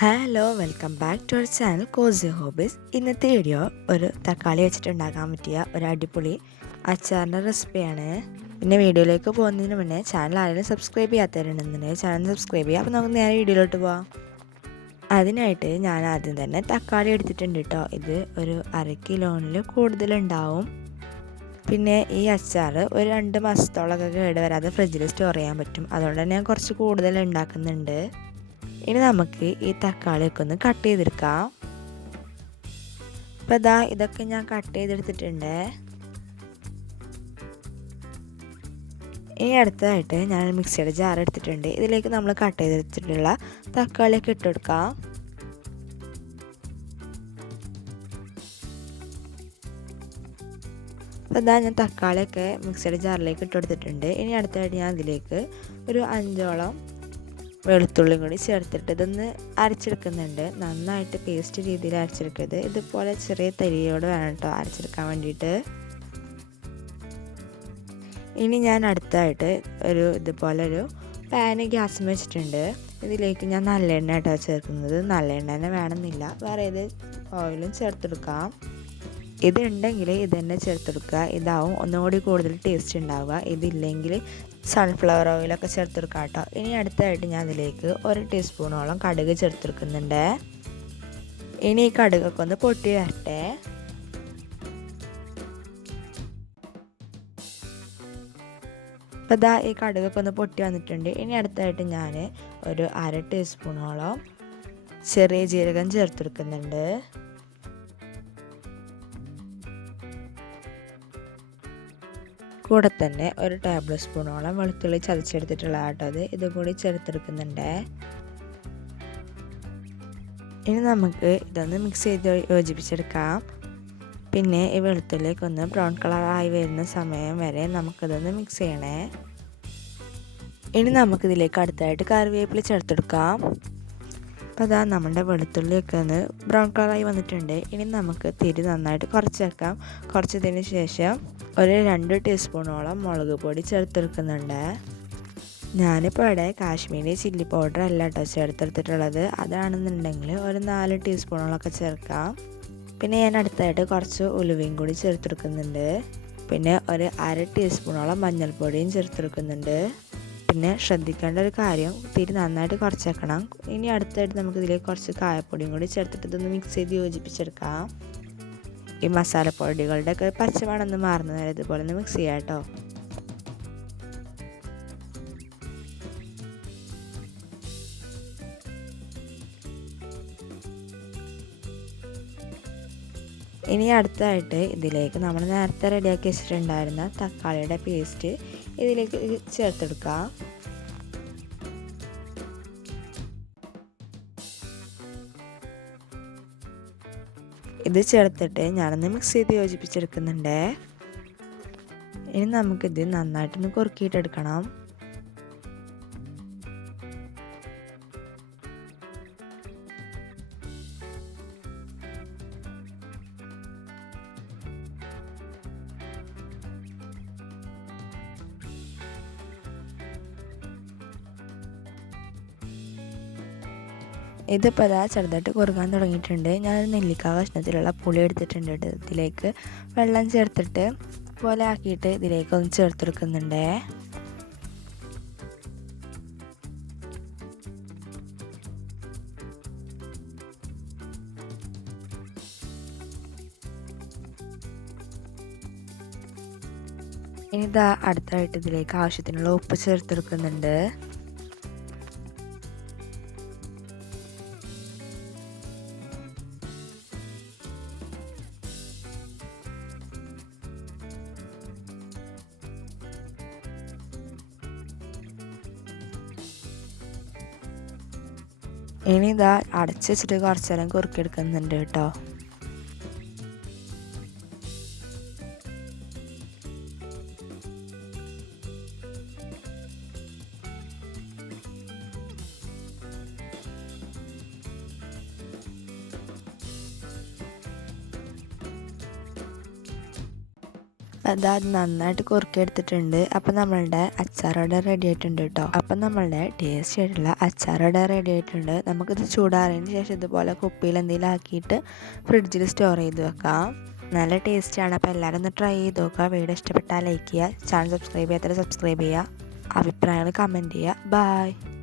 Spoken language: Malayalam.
Hello welcome back to our channel Cozy Hobbies. ഇന്നത്തെ വീഡിയോ ഒരു തക്കാളി വെച്ചിട്ടുണ്ടാക്കാൻ പറ്റിയ ഒരു അടിപൊളി അച്ചാറിൻ്റെ റെസിപ്പിയാണ്. പിന്നെ വീഡിയോയിലേക്ക് പോകുന്നതിന് മുന്നേ ചാനൽ ആരെങ്കിലും സബ്സ്ക്രൈബ് ചെയ്യാത്തവരുണ്ടെന്നുണ്ടെങ്കിൽ ചാനൽ സബ്സ്ക്രൈബ് ചെയ്യുക. അപ്പോൾ നമുക്ക് നേരെ വീഡിയോയിലോട്ട് പോവാം. അതിനായിട്ട് ഞാൻ ആദ്യം തന്നെ തക്കാളി എടുത്തിട്ടുണ്ട് കേട്ടോ. ഇത് ഒരു 1/2 കിലോയിൽ കൂടുതലുണ്ടാവും. പിന്നെ ഈ അച്ചാർ ഒരു 2 മാസത്തോളമൊക്കെ കേട് വരാതെ ഫ്രിഡ്ജിൽ സ്റ്റോർ ചെയ്യാൻ പറ്റും. അതുകൊണ്ട് തന്നെ ഞാൻ കുറച്ച് കൂടുതൽ ഉണ്ടാക്കുന്നുണ്ട്. ഇനി നമുക്ക് ഈ തക്കാളിയൊക്കെ ഒന്ന് കട്ട് ചെയ്തെടുക്കാം. അപ്പോൾ ഇതൊക്കെ ഞാൻ കട്ട് ചെയ്തെടുത്തിട്ടുണ്ട്. ഇനി അടുത്തതായിട്ട് ഞാൻ മിക്സിയുടെ ജാർ എടുത്തിട്ടുണ്ട്. ഇതിലേക്ക് നമ്മൾ കട്ട് ചെയ്തെടുത്തിട്ടുള്ള തക്കാളിയൊക്കെ ഇട്ടെടുക്കാം. അപ്പോൾ ഞാൻ തക്കാളിയൊക്കെ മിക്സിയുടെ ജാറിലേക്ക് ഇട്ടെടുത്തിട്ടുണ്ട്. ഇനി അടുത്തതായിട്ട് ഞാൻ ഇതിലേക്ക് ഒരു 5ഓളം വെളുത്തുള്ളിയും കൂടി ചേർത്തിട്ട് ഇതൊന്ന് അരച്ചെടുക്കുന്നുണ്ട്. നന്നായിട്ട് പേസ്റ്റ് രീതിയിൽ അരച്ചെടുക്കരുത്. ഇതുപോലെ ചെറിയ തരിയോട് വേണം കേട്ടോ അരച്ചെടുക്കാൻ വേണ്ടിയിട്ട്. ഇനി ഞാൻ അടുത്തായിട്ട് ഇതുപോലൊരു പാന് ഗ്യാസിൽ വെച്ചിട്ടുണ്ട്. ഇതിലേക്ക് ഞാൻ നല്ലെണ്ണ കേട്ടോ ചേർക്കുന്നത്. നല്ലെണ്ണ തന്നെ വേണമെന്നില്ല, വേറെ ഏത് ഓയിലും ചേർത്തെടുക്കാം. ഇതുണ്ടെങ്കിൽ ഇത് തന്നെ ചേർത്തെടുക്കുക. ഇതാവും ഒന്നുകൂടി കൂടുതൽ ടേസ്റ്റ് ഉണ്ടാവുക. ഇതില്ലെങ്കിൽ സൺഫ്ലവർ ഓയിലൊക്കെ ചേർത്തെടുക്കാം കേട്ടോ. ഇനി അടുത്തായിട്ട് ഞാൻ അതിലേക്ക് 1 ടീസ്പൂണോളം കടുക് ചേർത്തെടുക്കുന്നുണ്ട്. ഇനി ഈ കടുകൊക്കെ ഒന്ന് പൊട്ടി വരട്ടെ. അപ്പോൾ ഈ കടുകൊക്കെ ഒന്ന് പൊട്ടി വന്നിട്ടുണ്ട്. ഇനി അടുത്തായിട്ട് ഞാൻ ഒരു 1/2 ടീസ്പൂണോളം ചെറിയ ജീരകം ചേർത്തെടുക്കുന്നുണ്ട്. കൂടെ തന്നെ 1 ടേബിൾ സ്പൂണോളം വെളുത്തുള്ളി ചതച്ചെടുത്തിട്ടുള്ള അത് ഇതും കൂടി ചേർത്തെടുക്കുന്നുണ്ട്. ഇനി നമുക്ക് ഇതൊന്ന് മിക്സ് ചെയ്ത് യോജിപ്പിച്ചെടുക്കാം. പിന്നെ ഈ വെളുത്തുള്ളിയൊക്കെ ഒന്ന് ബ്രൗൺ കളറായി വരുന്ന സമയം വരെ നമുക്കിതൊന്ന് മിക്സ് ചെയ്യണേ. ഇനി നമുക്കിതിലേക്ക് അടുത്തായിട്ട് കറിവേപ്പില ചേർത്തെടുക്കാം. അപ്പോൾ നമ്മുടെ വെളുത്തുള്ളിയൊക്കെ ഒന്ന് ബ്രൗൺ കളറായി വന്നിട്ടുണ്ട്. ഇനി നമുക്ക് തിരി നന്നായിട്ട് കുറച്ച് വെക്കാം. കുറച്ചതിന് ശേഷം ഒരു 2 ടീസ്പൂണോളം മുളക് പൊടി ചേർത്തെടുക്കുന്നുണ്ട്. ഞാനിപ്പോൾ ഇവിടെ കാശ്മീരി ചില്ലി പൗഡർ അല്ല കേട്ടോ ചേർത്തെടുത്തിട്ടുള്ളത്. അതാണെന്നുണ്ടെങ്കിൽ ഒരു 4 ടീസ്പൂണോളൊക്കെ ചേർക്കാം. പിന്നെ ഞാൻ അടുത്തായിട്ട് കുറച്ച് ഉലുവയും കൂടി ചേർത്തെടുക്കുന്നുണ്ട്. പിന്നെ ഒരു 1/2 ടീസ്പൂണോളം മഞ്ഞൾപ്പൊടിയും ചേർത്തെടുക്കുന്നുണ്ട്. പിന്നെ ശ്രദ്ധിക്കേണ്ട ഒരു കാര്യം, തിരി നന്നായിട്ട് കുറച്ച് വെക്കണം. ഇനി അടുത്തായിട്ട് നമുക്ക് ഇതിലേക്ക് കുറച്ച് കായപ്പൊടിയും കൂടി ചേർത്തിട്ട് ഇതൊന്ന് മിക്സ് ചെയ്ത് യോജിപ്പിച്ചെടുക്കാം. ഈ മസാലപ്പൊടികളുടെ ഒക്കെ പച്ചമണം മാറുന്ന നേരം ഇതുപോലെ ഒന്ന് മിക്സ് ചെയ്യാം കേട്ടോ. ഇനി അടുത്തായിട്ട് ഇതിലേക്ക് നമ്മൾ നേരത്തെ റെഡിയാക്കി വെച്ചിട്ടുണ്ടായിരുന്ന തക്കാളിയുടെ പേസ്റ്റ് ഇതിലേക്ക് ചേർത്തെടുക്കാം. ഇത് ചേർത്തിട്ട് ഞാനൊന്ന് മിക്സ് ചെയ്ത് യോജിപ്പിച്ചെടുക്കുന്നുണ്ട്. ഇനി നമുക്കിത് നന്നായിട്ടൊന്ന് കുറുക്കിയിട്ടെടുക്കണം. ഇതിപ്പോൾ ചെറുതായിട്ട് കുറുകാൻ തുടങ്ങിയിട്ടുണ്ട്. ഞാൻ നെല്ലിക്ക കഷ്ണത്തിലുള്ള പുളി എടുത്തിട്ടുണ്ട്. ഇതിലേക്ക് വെള്ളം ചേർത്തിട്ട് പോലെ ആക്കിയിട്ട് ഇതിലേക്ക് ഒന്ന് ചേർത്തെടുക്കുന്നുണ്ട്. ഇനി അടുത്തായിട്ട് ഇതിലേക്ക് ആവശ്യത്തിനുള്ള ഉപ്പ് ചേർത്തെടുക്കുന്നുണ്ട്. ഇനി അടച്ച് വെച്ചിട്ട് കുറച്ച് നേരം കുറുക്കിയെടുക്കുന്നുണ്ട് കേട്ടോ. അപ്പം അത് നന്നായിട്ട് കുറുക്കി എടുത്തിട്ടുണ്ട്. അപ്പം നമ്മളുടെ അച്ചാറോടെ റെഡി ആയിട്ടുണ്ട് കേട്ടോ. അപ്പം നമ്മളുടെ ടേസ്റ്റി ആയിട്ടുള്ള അച്ചാറോടെ റെഡി ആയിട്ടുണ്ട്. നമുക്കിത് ചൂടാറിയതിന് ശേഷം ഇതുപോലെ കുപ്പിയിൽ എന്തെങ്കിലും ആക്കിയിട്ട് ഫ്രിഡ്ജിൽ സ്റ്റോർ ചെയ്ത് വെക്കാം. നല്ല ടേസ്റ്റിയാണ്. അപ്പോൾ എല്ലാവരും ഒന്ന് ട്രൈ ചെയ്ത് നോക്കുക. വീഡിയോ ഇഷ്ടപ്പെട്ടാൽ ലൈക്ക് ചെയ്യുക, ചാനൽ സബ്സ്ക്രൈബ് ചെയ്യാത്തവരെ സബ്സ്ക്രൈബ് ചെയ്യുക, അഭിപ്രായങ്ങൾ കമൻറ്റ് ചെയ്യുക. ബൈ.